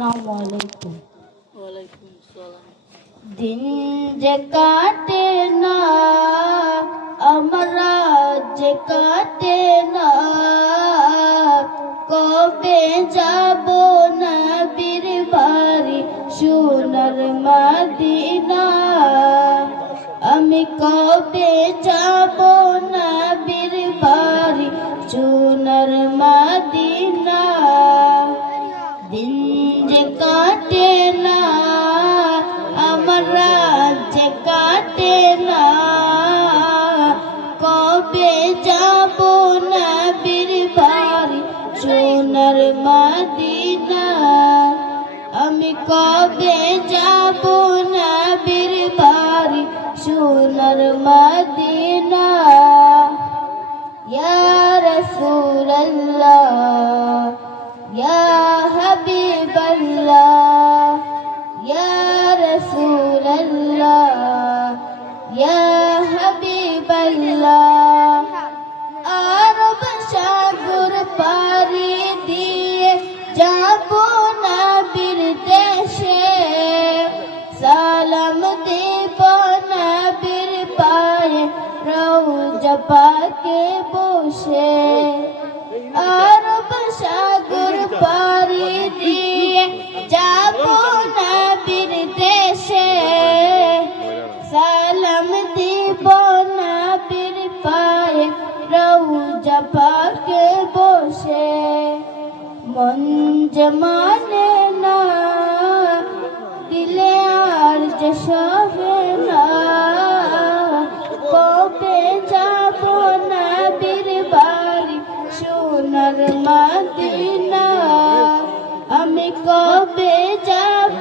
আসসালামু আলাইকুম। ওয়ালাইকুম আসসালাম। দিন যে কাটে না আমরা যে কাটে না, কবে যাব নবীর বাড়ি সোনার মদিনা। আমি কবে যাব নবীর বাড়ি সোনার মদিনা। দিন যে কাটে না আমরা যে কাটে না, কবে যাব নবীর বাড়ি সোনার মদিনা। আমি কবে যাব নবীর বাড়ি সোনার মদিনা। ইয়া রাসূলুল্লাহ ইয়া হাবিবাল্লাহ ইয়া রাসূলুল্লাহ ইয়া হাবিবাল্লাহ। আরব সাগর পাড়ি দিয়ে যাব নবীর দেশে, সালাম দেব নবীর পায়ে রওজা পাকে বসে। আরব সাগর পাড়ি দিয়ে যাব নবীর দেশে, সালাম দেব নবীর পায়ে রওজা পাকে বসে। মন যে মানে না দিলে আর যে সহে না, কবে যাব নবীর বাড়ি সোনার মদিনা। আমি কবে যাব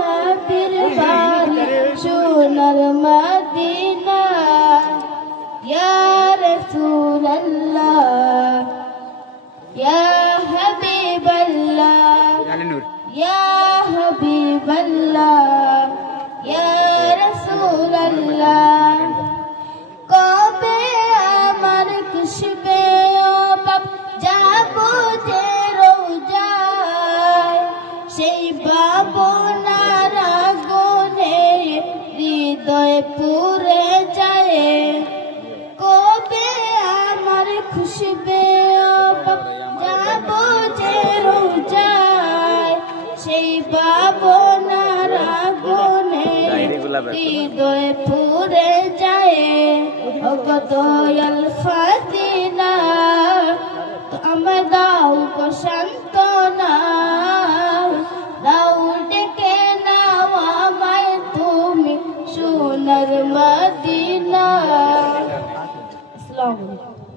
নবীর বাড়ি সোনার মদিনা। ইয়া রাসূলুল্লাহ ইয়া হাবিবাল্লাহ ইয়া হাবিবাল্লাহ ইয়া রাসূলুল্লাহ। কবে আমার খুশবে ও বাপ যাব যে রোজায়, সেই ভাবনার আগুনে হৃদয় পুড়ে যায়। কবে আমার খুশবে ও বাপ যাব যে রোজায়, সেই ভাবনার আগুনে হৃদয় পুড়ে যায়। ও দয়াল খাদিনা আমায় দাও গো সান্ত্বনা, দাও ডেকে নাও আমায় তুমি সোনার মদিনা। আসসালামু আলাইকুম।